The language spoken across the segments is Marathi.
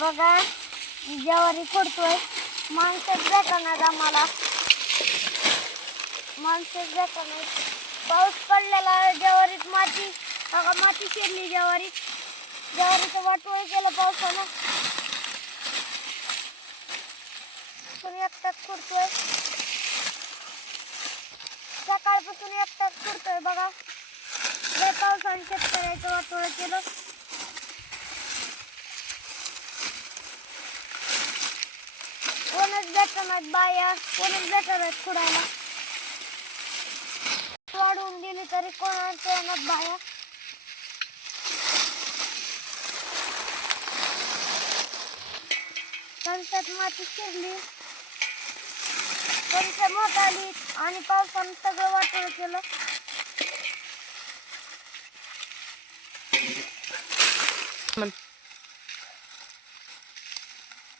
बघा ज्वारी फोडतोय. माणसं भेटणार आम्हाला, माणसं भेटणार. पाऊस पडलेला ज्वारीत माती, बघा माती शिरली ज्वारीत. ज्वारीचं वाटोळ केलं पावसानं. पण एकटाच खुडतोय, सकाळपासून एकटाच खुडतोय. बघा लय पावसाने शेतकऱ्याचं वाटोळ केलं. कोणच भेटणार बाया, कोणच भेटणार खुडायला. वाढवून दिली तरी कोणाच येणार बाया. कणसात माती शिरली, कणस मोठाली आणि पावसानं सगळं वाटोळ केलं.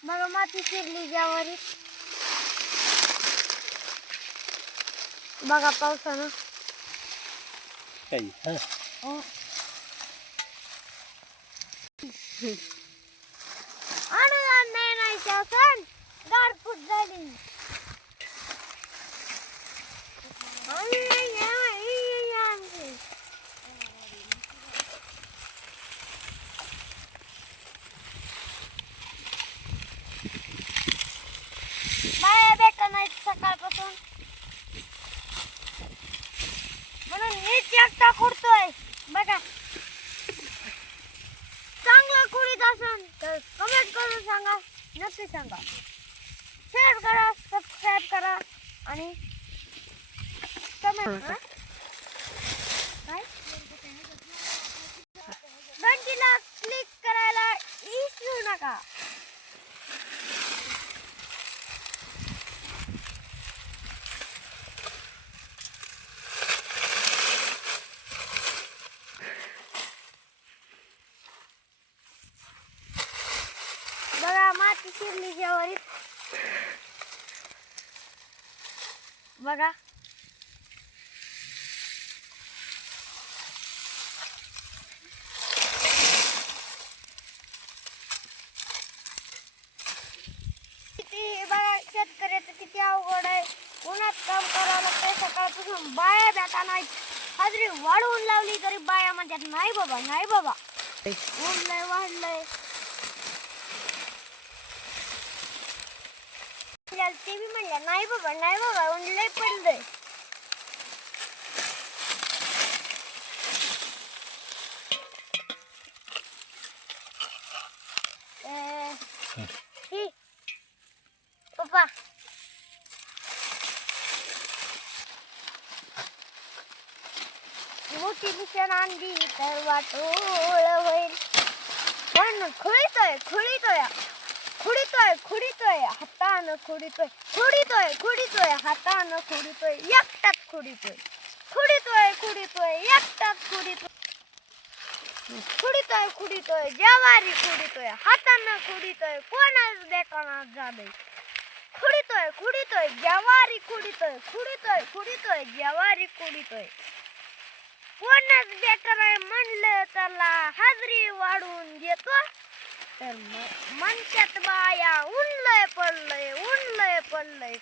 बघा माती शिरली ज्वारी. बघा पावसानं अनुदान नाही शासन गारफूट झाली. बाया भेटत नाहीत सकाळपासून, म्हणून मीच एकटा खुडतोय. बघा चांगला खुडीत असेल तर कमेंट करून सांगा, नक्की सांगा. शेअर करा, सबस्क्राईब करा आणि कमेंट काय घंटीला क्लिक करायला विसरू नका. बघा माती शिरली ज्वारीत. बघा किती, बघा शेतकऱ्याचं किती अवघड आहे. उन्हात काम करावं लागतंय सकाळपासून. बाया भेटा नाहीत. हाजरी वाढवून लावली तरी बाया म्हणतात नाही बाबा, नाही बाबा, ऊन लय वाढलंय. ते बी म्हणल्या नाही बाबा, नाही बाबा, ऊन लय पडलंय. पप्पा मोठी मिशन आणली तर वाटोळ होईल. पण खुळीतोय खुळीतोय खुडीतोय खुडीतोय हातानं खुडीतोय, खुडीतोय खुडीतोय हातानं खुडीतोय, एकटाच खुडीतोय. खुडीतोय खुडीतोय एकटाच खुडीतोय. खुडीतोय खुडीतोय ज्वारी खुडीतोय, हातानं खुडीतोय, कोणाच देखाना झालंय. खुडीतोय खुडीतोय ज्वारी खुडीतोय, खुडीतोय खुडीतोय ज्वारी खुडीतोय. कोणाच बेकार म्हणलं त्याला हाजरी वाढवून देतो. तर म्हणतात बाया ऊन लय पडलंय, ऊन लय पडलंय.